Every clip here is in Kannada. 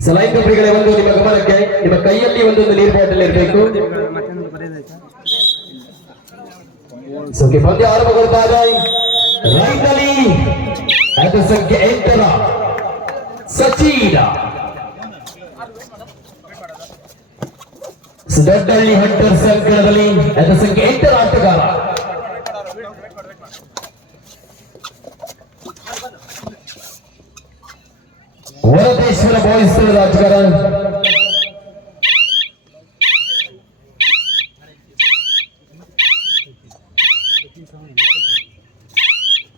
ಸಲಾಯಿ ಕಂಪನಿಗಳೇ ಒಂದು ನಿಮ್ಮ ಗಮನಕ್ಕೆ ನಿಮ್ಮ ಕೈಯಲ್ಲಿ ಒಂದೊಂದು ನೀರು ಬಾಟಲ್ ಇರಬೇಕು ಮತ್ತೊಂದು ಬರೆಯೋದೈತಾ ಸಂಖ್ಯೆ ಪಂದ್ಯ ಆರಂಭಗೊಳ್ತಾ ಇದೆ ರೈತಲಿ ಅದು ಸಂಖ್ಯೆ ಎಂಟರ ಸಚೀನ ದೊಡ್ಡಹಳ್ಳಿ ಹಂಟರ್ ಸಂಕಣದಲ್ಲಿ ಅದು ಸಂಖ್ಯೆ ಎಂಟರ ಆಟಗಾರ Sırasıyla boy sırada çıkaran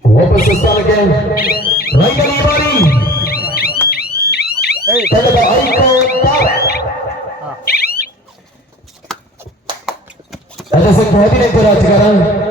Open system again. Right anybody. Hey. Tell the icon power. Ah. That is a coordinated Rajkaran.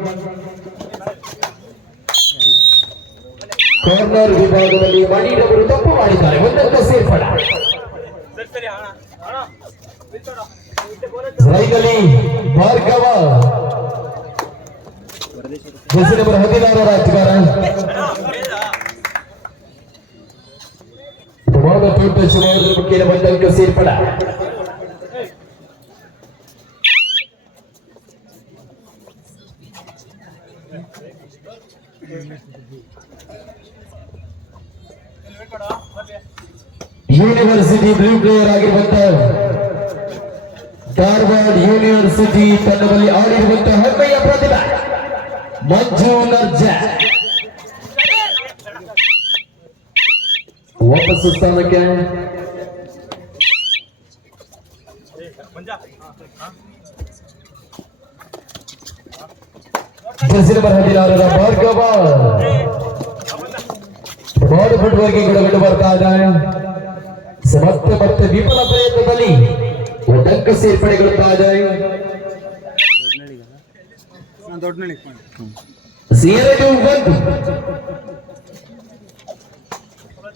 Corner ವಿಭಾಗದಲ್ಲಿ ಮಣಿರವರು ತಪ್ಪು ಮಾಡಿದ್ದಾರೆ ಒಂದಕ್ಕೆ ಸೇರ್ಪಡೆ ರೈತಲಿ ಭಾರ್ಗವ ಜೆಸಿ ನಂಬರ್ ಹದಿನಾರರ ಆಟಗಾರ ಪ್ರಭಾವ ತೋಟ ಸುಮಾರು ಮುಖ್ಯ ಬಂದಂಕ ಸೇರ್ಪಡ ಯೂನಿವರ್ಸಿಟಿ ಬ್ಲೂ ಪ್ಲೇಯರ್ ಆಗಿರುವಂತಹ ಧಾರವಾಡ ಯೂನಿವರ್ಸಿಟಿ ತಂಡದಲ್ಲಿ ಆಡಿರುವಂತಹ ಹೆಮ್ಮೆಯ ಪ್ರತಿಭೆ ಮಂಜು ನರ್ಜಾ. ವಾಪಸ್ ಸ್ಥಾನಕ್ಕೆ ಜೆರ್ಸಿ ನಂಬರ್ ಹದಿನಾರರ ಭಾರ್ಗವ ಬಾಲ್ ಫುಟ್ಬಾಲ್ಗೆ ಕೂಡ ಬಿಟ್ಟು ಬರ್ತಾ ಇದ್ದಾರೆ ಸೊ ಮತ್ತೆ ಮತ್ತೆ ವಿಫಲ ಪ್ರಯತ್ನದಲ್ಲಿ ಒಡ್ಡಂಕ ಸೇರ್ಪಡೆಗೊಳ್ತಾ ಇದೆ ದೊಡ್ಡನಳ್ಳಿಗಲ್ಲ ದೊಡ್ಡ ನಳಿಗೆ ಮಾಡಿ ಎರಡು ಒಂದು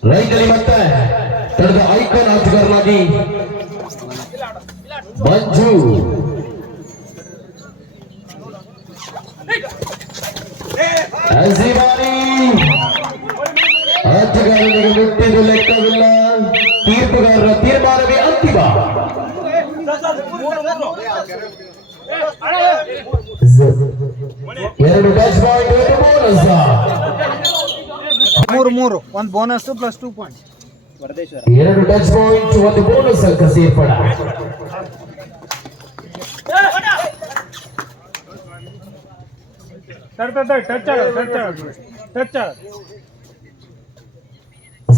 ರೈತಲಿ ಮತ್ತೆ ತಡೆದ ಐಕಾನ್ ಆಟಗಾರನಾಗಿ ಮಂಜು ಎರಡು ಟಚ್ ಪಾಯಿಂಟ್ ಒಂದು ಬೋನಸ್ ಮೂರು ಮೂರು ಒಂದು ಬೋನಸ್ ಪ್ಲಸ್ ಟೂ ಪಾಯಿಂಟ್ ಎರಡು ಟಚ್ ಪಾಯಿಂಟ್ ಒಂದು ಬೋನಸ್ ಅಂಕ ಸೇರ್ಪಡ touch touch touch touch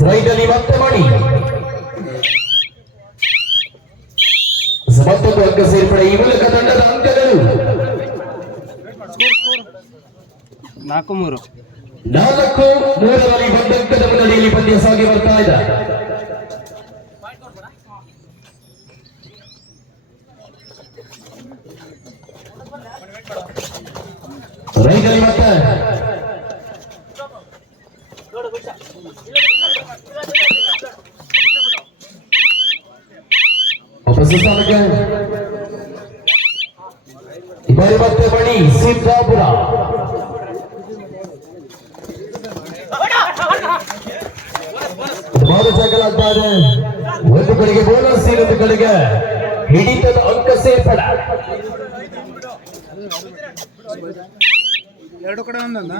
right ಅಲ್ಲಿ ಮತ್ತೆ ಮಾಡಿ ಮತ್ತೊಂದು ಅಂಕ ಸೇರ್ಪಡೆ ಈ ಮೂಲಕ ತಂಡದ ಅಂಕಗಳು ನಾಲ್ಕು, ಮೂರು. ನಾಲ್ಕು, ಮೂರರಲ್ಲಿ ಬಂದಂಕದ ಮುನ್ನಡೆಯಲ್ಲಿ ಪಂದ್ಯ ಸಾಗಿ ಬರ್ತಾ ಇದೆ. ರೈತಲ್ಲಿ ಮತ್ತೆ. ವಾಪಸ್ ಸ್ಥಾನಕ್ಕೆ. ಈ ಬಾರಿ ಮತ್ತೆ ಬಳಿ ಸಿದ್ದಾಪುರ. ಬಾಲು ಜಗಳ ಇದೆ. ಒಂದು ಕಡೆಗೆ ಬೋನಸ್ ಇನ್ನೊಂದು ಕಡೆಗೆ ಹಿಡಿತದ ಅಂಕ ಸೇರ್ಪಡ. ಎರಡು ಕಡೆ ಒಂದನ್ನ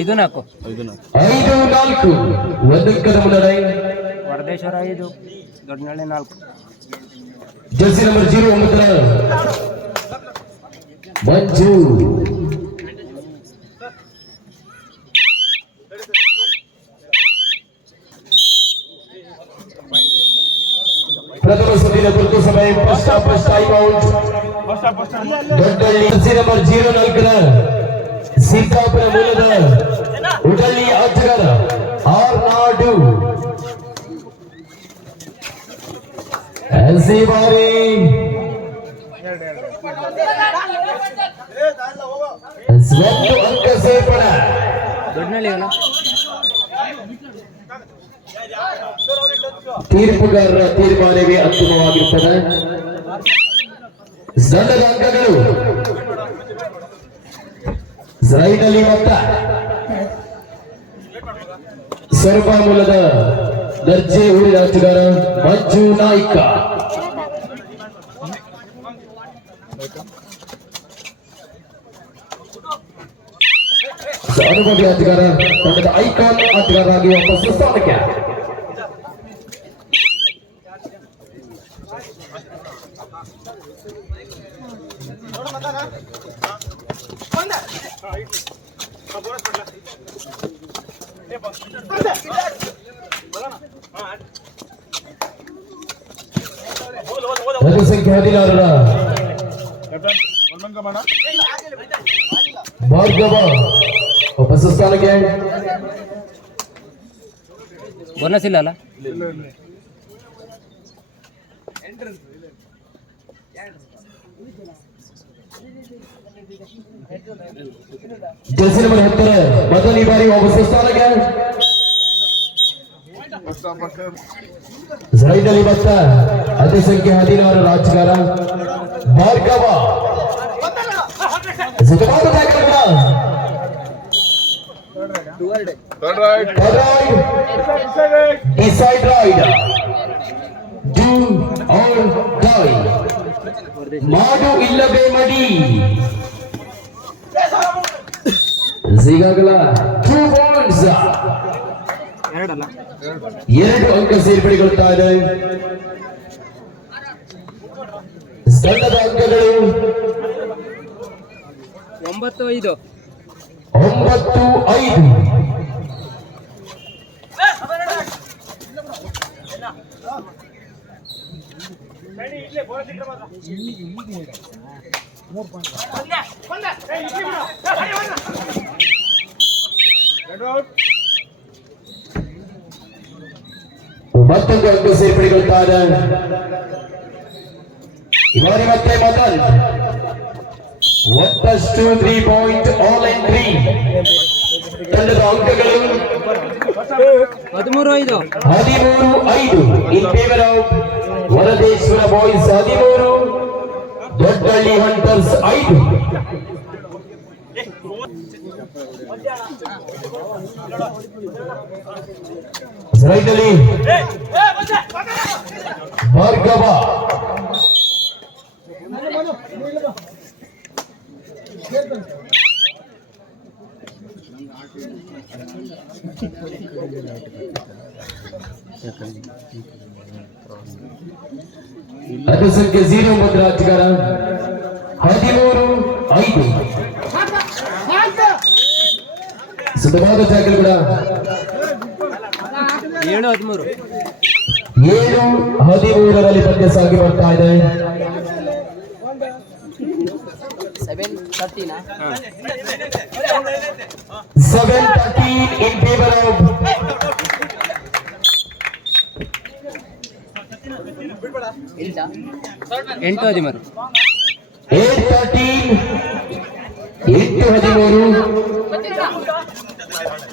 ಐದು ನಾಲ್ಕು. ಐದು ನಾಲ್ಕು. ಒಂದಕ್ಕದ ಮುನ್ನಡೆ. ವರದೇಶ್ವರ ಐದು ದೊಡ್ಡನಳ್ಳಿ ನಾಲ್ಕು. ಜರ್ಸಿ ನಂಬರ್ ಜೀರೋ ಒಂಬತ್ತರ ಮಂಜು. ಸಮಯ first first time out Doddahalli jersey number zero ನಾಲ್ಕರ ಸಿದ್ದಾಪುರ ಮೂಲದ ಉಡಳ್ಳಿ ಆಟಗಾರ ಆರ್ ನಾಡು ಎಲ್ಸಿ ಬಾರಿ ಒಂದು ಅಂಕ ಸೇರ್ಪಡೆ ತೀರ್ಪುಗಾರರ ತೀರ್ಮಾನವೇ ಅಂತಿಮವಾಗಿರ್ತದೆ ಸಣ್ಣದ ಅಂಕಗಳು ರೈನಲ್ಲಿ ಮತ್ತ ಸ್ವಲ್ಪ ಮೂಲದ ದರ್ಜೆ ಉಳಿದ ಆಟಗಾರ ಮಂಜು ನಾಯ್ಕ. ಅನುಭವಿ ಆಟಗಾರ ತಂಡದ ಐಕಾನ್ ಆಟಗಾರರಾಗಿ ವಾಪಸ್ ಸ್ಥಾನಕ್ಕೆ ಭಾರ್ಗವ ವಾಪಸ್ ಸ್ಥಾನಕ್ಕೆ ಬೋನಸ್ ಇಲ್ಲ ಅಲ್ಲ ಜರ್ಸಿ ನಂಬರ್ ಹತ್ತರ ಮೊದಲನೇ ಬಾರಿ ವಾಪಸ್ ಸ್ಥಾನಕ್ಕೆ ರೈನಲ್ಲಿ ಮತ್ತ ಅದೇ ಸಂಖ್ಯೆ ಹದಿನಾರು ರಾಜಕಾರ ಭಾರ್ಗವ ಸುಖವಾದ ಟ್ಯಾಕಲ್ ಕೂಡ. Third right. Third ride. Decide ride. Do or die. ಮಾಡು ಇಲ್ಲವೇ ಮಡಿ ಈಗಾಗಲ ಟೂ ಪಾಯಿಂಟ್ಸ್ ಎರಡಲ್ಲ. ಎರಡು ಅಂಕ ಸೇರ್ಪಡೆಗೊಳ್ತಾ ಇದೆ. ತಂಡದ ಅಂಕಗಳು. ಒಂಬತ್ತು ಐದು. ಒಂಬತ್ತು ಐದು. ಮತ್ತೊಂದು ಅಂಕ ಸೇರ್ಪಡೆಗೊಳ್ತಾರೆ ಇವರಿ ಮತ್ತೆ ಮೊದಲ್. ಒಂದಷ್ಟು three point all and three ತಂಡದ ಅಂಕಗಳು ಹದಿಮೂರು ಐದು. ಹದಿಮೂರು ಐದು. In favour of Varadeshwara boys ಹದಿಮೂರು ದೊಡ್ಡಳ್ಳಿ ಹಂಟರ್ಸ್ ಐದು. ರೈತಲ್ಲಿ ಭಾರ್ಗವ ಅದು ಸಂಖ್ಯೆ ಜೀರೋ ಮುದ್ರ ರಾಜಗಾರ ಹದಿಮೂರು ಐದು ಸುಧವಾದ ಜಾಗಲ್ ಕೂಡ. ಏಳು ಹದಿಮೂರು. ಏಳು ಹದಿಮೂರರಲ್ಲಿ ಪಂದ್ಯ ಸಾಗಿ ಬರ್ತಾ ಇದೆ. Seven thirteen in favour of ಎಂಟು? ಹದಿಮೂರು. ಏಟ್ ತರ್ಟೀನ್ ಎಂಟು ಹದಿಮೂರು.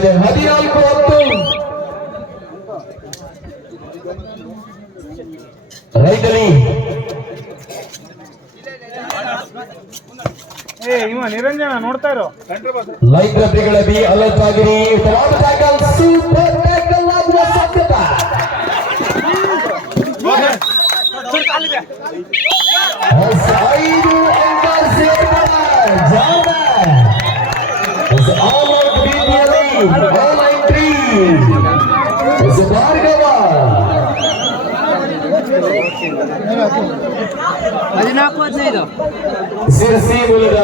ಇದೆ. ಹದಿನಾಲ್ಕು ಹತ್ತು. ರೈತರಿ. ಏ ಇವ ನಿರಂಜನ ನೋಡ್ತಾ ಇರೋ. ಲೈಬ್ರರಿಗಳಲ್ಲಿ ಬಿ ಅಲರ್ಟ್ ಆಗಿರಿ. ಸೂಪರ್ ಎಸ್, ಭಾರ್ಗವ ಹದಿನಾಲ್ಕು ಹದಿನೈದು ಸಿರಸಿ ಮೂಲದ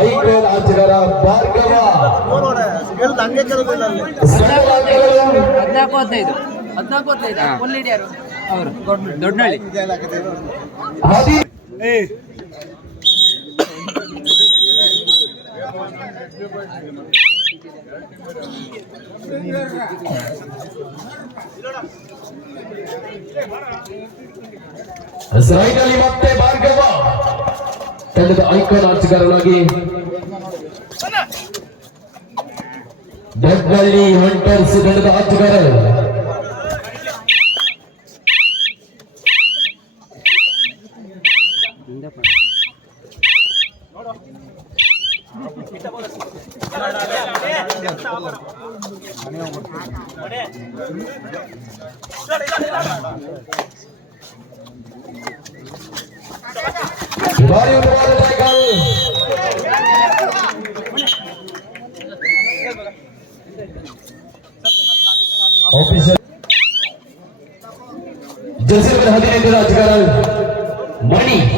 ಐಕೋನ್ ಆಟಗಾರ ಭಾರ್ಗವ ಹದಿನಾಲ್ಕು ಹದಿನೈದು ಹದಿನೈದು ಅವರು ರೈನಲ್ಲಿ ಮತ್ತೆ ಭಾರ್ಗವ ತಂಡದ ಐಕಾನ್ ಆಟಗಾರನಾಗಿ ದೊಡ್ಡಳ್ಳಿ ಹಂಟರ್ಸ್ ತಂಡದ ಆಟಗಾರ. जैसे मेरा मणि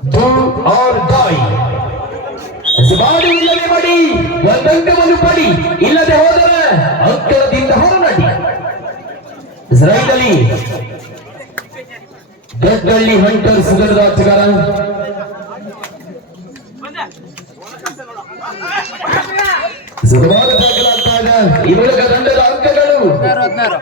Do or die. ಮಾಡಿ ಇಲ್ಲದೆ ಮಾಡಿ ಒಂದಂಕವನ್ನು ಪಡಿ ಇಲ್ಲದೆ ಹೋದರೆ ಅಂಕದಿಂದ ಹೊರನಡಿ ಇಸ್ರಾಯಿಲಲ್ಲಿ ದೊಡ್ಡಳ್ಳಿ ಹಂಟರ್ ಸುಗರದ ಆಟಗಾರ ಸುಗಮವಾದ tackle ಆಗ್ತಾ ಇದೆ. ಈ ಮೂಲಕ ತಂಡದ ಅಂಕಗಳು ಹದಿನಾರು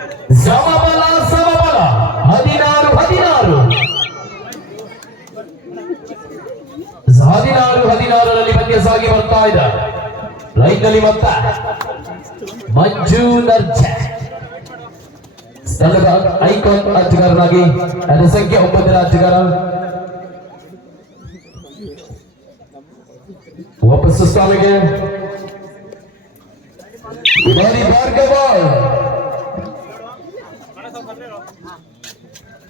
ಸಾಗಿ ಬರ್ತಾ ಇದೆ ರೈತಲ್ಲಿ ಮತ್ತ ಮಂಜು ನರ್ಜೆ ಸ್ಥಳದ ಐಕಾನ್ ರಾಜ್ಯಗಾರರಾಗಿ ಅದರ ಸಂಖ್ಯೆ ಒಂಬತ್ತು ರಾಜ್ಯಗಾರ. ವಾಪಸ್ಸು ಸ್ಥಾನಕ್ಕೆ. ಎಸ್ ಭಾರ್ಗವ.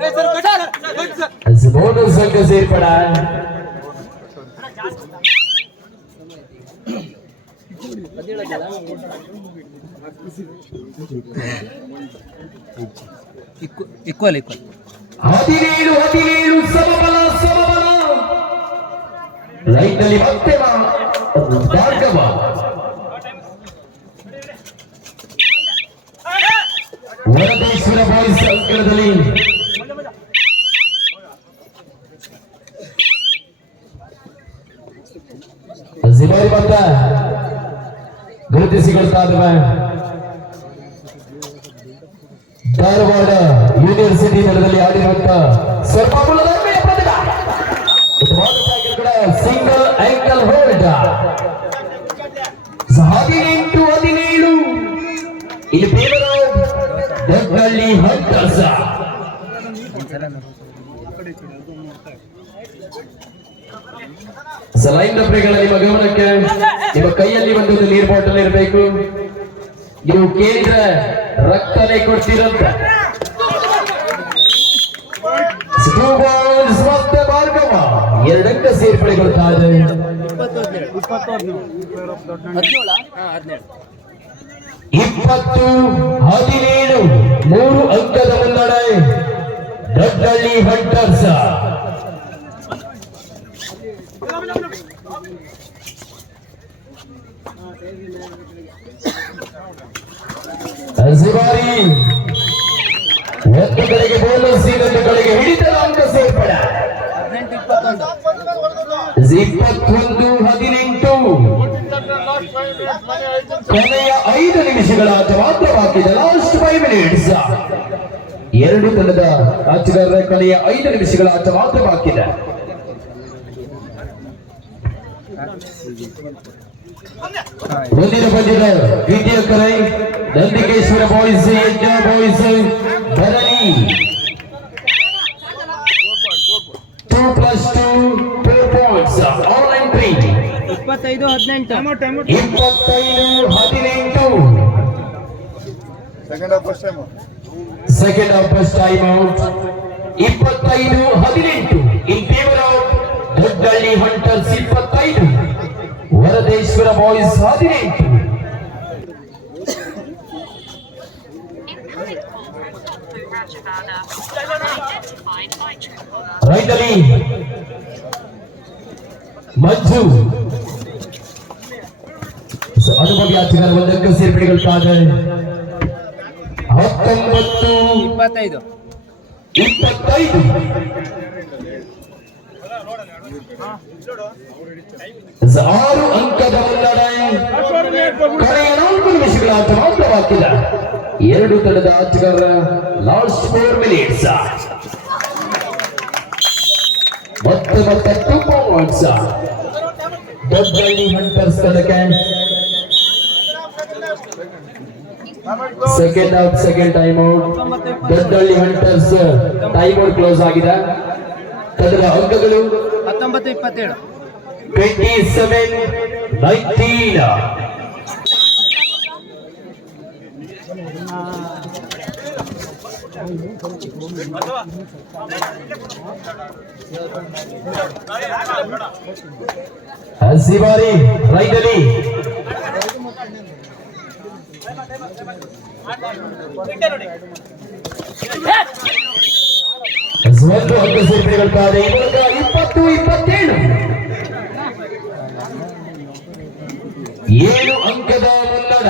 ಇದೆ ಎಸ್ ಬೋನಸ್ ಅಂಕ ಸೇರ್ಪಡೆ ಇಕ್ವಲ್ ಇಕ್ವಲ್ ಹದಿನೇಳು ಹದಿನೇಳು ಸಮಬಲ ಸಮಬಲ ರೈತಲ್ಲಿ ಮತ್ತೆ ಮಾ- ಭಾರ್ಗವ ವರದೇಶ್ವರ ಬಾಯ್ಸ್ ಅಂಕಣದಲ್ಲಿ ಬಂದ. ಗುರುತಿಸಿಕೊಳ್ತಾ ಧಾರವಾಡ ಯೂನಿವರ್ಸಿಟಿ ನೆಲದಲ್ಲಿ ಆಡಿರುವಂತ ಸ್ವಲ್ಪ ಸಿಂಗಲ್ ಆಂಕಲ್ ಹೋಲ್ಡ್ ಹದಿನೆಂಟು, ಹದಿನೇಳು. ಇಲ್ಲಿ ದೇವರು ದೊಡ್ಡಳ್ಳಿ ಹಂಟರ್ಸ ಸಲೈನ್ ಡಬ್ರಿಗಳ ನಿಮ್ಮ ಗಮನಕ್ಕೆ. ನಿಮ್ಮ ಕೈಯಲ್ಲಿ ಒಂದು ನೀರ್ ಬಾಟಲ್ ಇರಬೇಕು. ನೀವು ಕೇಂದ್ರ ರಕ್ತನೇ ಕೊಡ್ತೀರಂತ. ಸೇರ್ಪಡೆ ಮತ್ತೆ ಎರಡಕ್ಕ ಸೇರ್ಪಡೆಗೊಳ್ತಾ ಇದೆ ಇಪ್ಪತ್ತು, ಹದಿನೇಳು, ಮೂರು ಅಂಕದ ಮುನ್ನಡೆ. ದೊಡ್ಡಳ್ಳಿ ಹಂಟರ್ಸ ಹಸಿವಾರಿ ಒಂದು ಕಡೆಗೆ ಬೋನಸ್ ಸೀನೊಂದು ಕಡೆಗೆ ಹಿಡಿತದ ಅಂಕ ಸೇರ್ಪಡೆ. ಇಪ್ಪತ್ತೊಂದು, ಹದಿನೆಂಟು. ಕೊನೆಯ ಐದು ನಿಮಿಷಗಳ ಮಾತ್ರ ಬಾಕಿ ಇದೆ. ಲಾಸ್ಟ್ ಫೈವ್ ಮಿನಿಟ್ಸ್ ಎರಡು ತಂಡದ ಆಟಗಾರರ ಕೊನೆಯ ಐದು ನಿಮಿಷಗಳ ಮಾತ್ರ ಬಾಕಿ ಮುಂದಿನ ಪಂದ್ಯದ ದ್ವಿತೀಯ ಕರೈ Nandikeshwara boys Yajna boys Bharani two plus two four points online three ಇಪ್ಪತ್ತೈದು ಹದಿನೆಂಟು ಟೈಮ್ ಟೈಮ್ ಇಪ್ಪತ್ತೈದು ಹದಿನೆಂಟು Second half, first time. Second half first time out ಇಪ್ಪತ್ತೈದು ಹದಿನೆಂಟು in favour of Doddahalli hunters ಇಪ್ಪತ್ತೈದು ವರದೇಶ್ವರ ಬಾಯ್ಸ್ ಹದಿನೆಂಟು Rajavada identified by Truecaller. ರೈತಲಿ ಮಂಜು ಸ- ಅನುಭವಿ ಆಟಗಾರ ಒಂದಕ್ಕೆ ಸೇರ್ಪಡೆಗೊಳ್ತಾ ಇದೆ ಹತ್ತೊಂಬತ್ತು ಇಪ್ಪತ್ತೈದು ಇಪ್ಪತ್ತೈದು ಆರು ಅಂಕದ ಮುನ್ನಡೆ ನಾಲ್ಕು ನಿಮಿಷಗಳ ಮಾತ್ರವಾಗಿಲ್ಲ ಎರಡು ತಂಡದ ಆಟಗಾರರ ಲಾಸ್ಟ್ ಫೋರ್ ಮಿನಿಟ್ಸ್. ಮತ್ತೆ ಮತ್ತೆ ಟೂ ಪಾಯಿಂಟ್ಸ್ ದೊಡ್ಡಳ್ಳಿ ಹಂಟರ್ಸ್ ತಂಡಕ್ಕೆ second of second time out Doddalli hunters time out close ಆಗಿದೆ. ತಂಡದ ಅಂಕಗಳು ಹತ್ತೊಂಬತ್ತು ಇಪ್ಪತ್ತೇಳು ಟ್ವೆಂಟಿ ಸೆವೆನ್ ನೈನ್ಟೀನ್ ಹಸಿವಾರಿ ರೈತಲಿ ಒಂದು ಅಂಕ ಸೇರ್ಪಡೆಗೊಳ್ತಾರೆ ಇವಾಗ ಇಪ್ಪತ್ತು ಇಪ್ಪತ್ತೇಳು ಏಳು ಅಂಕದ ಮುನ್ನಡ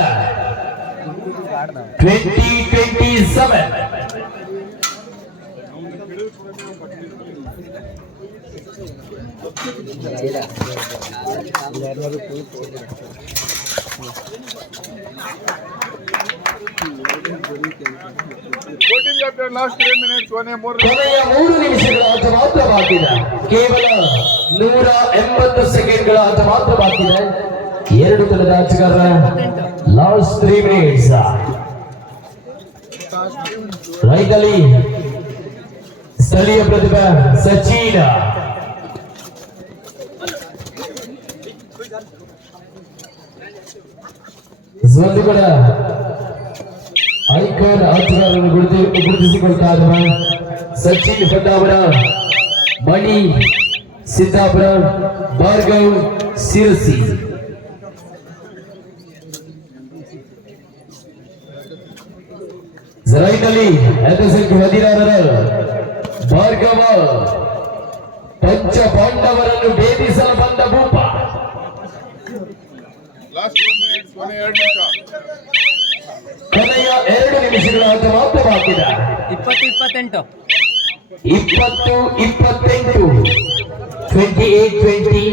ಟ್ವೆಂಟಿ ಟ್ವೆಂಟಿ ಸೆವೆನ್ ಕೊನೆಯ ಮೂರು ನಿಮಿಷಗಳ ಆಟ ಮಾತ್ರ ಬಾಕಿದೆ. ಕೇವಲ ನೂರ ಎಂಬತ್ತು ಸೆಕೆಂಡ್ಗಳ ಆಟ ಮಾತ್ರ ಬಾಕಿದೆ. ಎರಡು ತಲೆದ ಆಟಗಾರರ ಲಾಸ್ಟ್ ತ್ರೀ ಮಿನಿಟ್ಸ್ ರೈತಲಿ ಸ್ಥಳೀಯ ಪ್ರತಿಭೆ ಸಚಿನ್. ಒಂದು ಐಕಾನ್ ಆಟಗಾರರನ್ನು ಗುರುತಿ ಗುರುತಿಸಿಕೊಳ್ತಾ ಇರುವ ಸಚಿನ್ ಫಡ್ಡಾವರ ಮಣಿ ಸಿದ್ದಾಪುರ, ಭಾರ್ಗವ್ ಶಿರಸಿ ಜರೈನಲ್ಲಿ ಸಂಖ್ಯೆ ಹದಿನಾರರ ಭಾರ್ಗವ ಪಂಚ ಪಾಂಡವರನ್ನು ಭೇದಿಸಲು ಬಂದ ಭೂಪ. ಕೊನೆಯ ಎರಡು ನಿಮಿಷಗಳ ಆಟ ಮಾತ್ರ ಬಾಕಿದೆ ಇಪ್ಪತ್ತು ಇಪ್ಪತ್ತೆಂಟು. ಇಪ್ಪತ್ತು ಇಪ್ಪತ್ತೆಂಟು. ಟ್ವೆಂಟಿ ಏಟ್ ಟ್ವೆಂಟಿ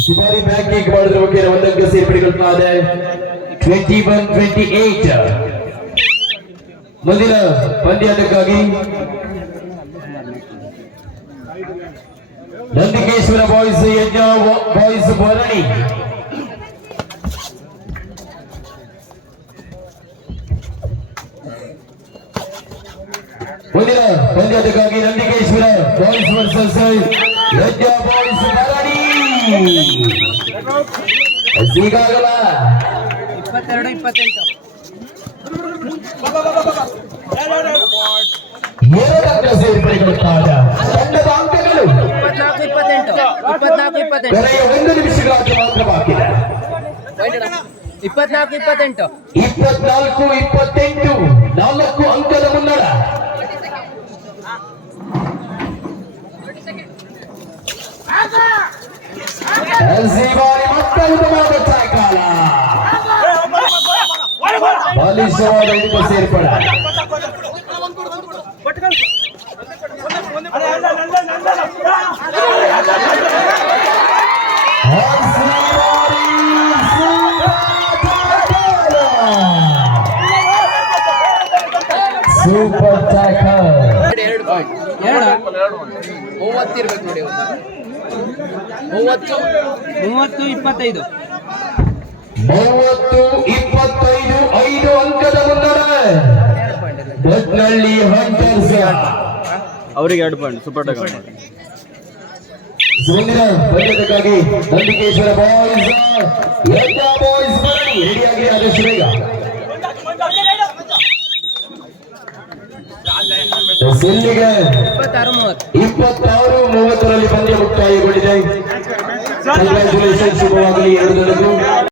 ಶಿವಾರಿ ಬ್ಯಾಕ್ ಕಿಕ್ ಮಾಡಿದ್ರ. ಬಗ್ಗೆ ಒಂದಕ್ಕೆ ಸೇರ್ಪಡೆಗೊಳ್ತಾ ಇದೆ ಟ್ವೆಂಟಿ ಒನ್ ಟ್ವೆಂಟಿ ಏಟ್ ಮುಂದಿನ ಪಂದ್ಯಾಟಕ್ಕಾಗಿ ನಂದಿಕೇಶ್ವರ ಬಾಯ್ಸ್ ಯಜ್ಞ ಬಾಯ್ಸ್ ಭರಣಿ ಮುಂದಿನ ಪಂದ್ಯದಕ್ಕಾಗಿ Nandikeshwara boys versus Yagna boys Bharani ಈಗಾಗಲ ಇಪ್ಪತ್ತೆರಡು ಇಪ್ಪತ್ತೆಂಟು ಎರಡು ಸೇರ್ಪಡೆಗೊಳ್ಳುತ್ತಾರೆ ಇಪ್ಪತ್ನಾಲ್ಕು ಇಪ್ಪತ್ತೆಂಟು ಇಪ್ಪತ್ನಾಲ್ಕು ಇಪ್ಪತ್ತೆಂಟು ನಾಲ್ಕು ಅಂಕದ ಮುನ್ನಡ ಎಲ್ಸಿ ಬಾರಿ ಮತ್ತೆ ಉತ್ತಮವಾದ ಚಾಯ್ಕಾಲ ಬಲಿಷ್ಠವಾದ ಹಿಡಿತ ಸೇರ್ಪಡ ಎಲ್ಸಿ ಸೂಪರ್ ಎರಡು ಪಾಯಿಂಟ್ ಎರಡು ಮೂವತ್ತು ನೋಡಿ. ಮೂವತ್ತು ಮೂವತ್ತು ಇಪ್ಪತ್ತೈದು. ಮೂವತ್ತು ಇಪ್ಪತ್ತೈದು ಐದು ಅಂಕದ ಮುನ್ನಡೆ. ಹಂಟರ್ಸ್ ಅವರಿಗೆ ಎರಡು ಪಾಯಿಂಟ್ ಸೂಪರ್ ಟಾಕ್ ಮುಂದಿನ ಪಂದ್ಯದಕ್ಕಾಗಿ ನಂದಿಕೇಶ್ವರ ಬಾಯ್ಸ್ ಎಲ್ಲ ಬಾಯ್ಸ್ ರೆಡಿಯಾಗಿ ಆದಷ್ಟು ಬೇಗ ಮೂವತ್ತು ಇಪ್ಪತ್ತಾರು ಮೂವತ್ತರಲ್ಲಿ ಪಂದ್ಯ ಮುಕ್ತಾಯಗೊಂಡಿದೆ. ಕಂಗ್ರ್ಯಾಚುಲೇಷನ್ ಶುಭವಾಗಲಿ. ಎರಡು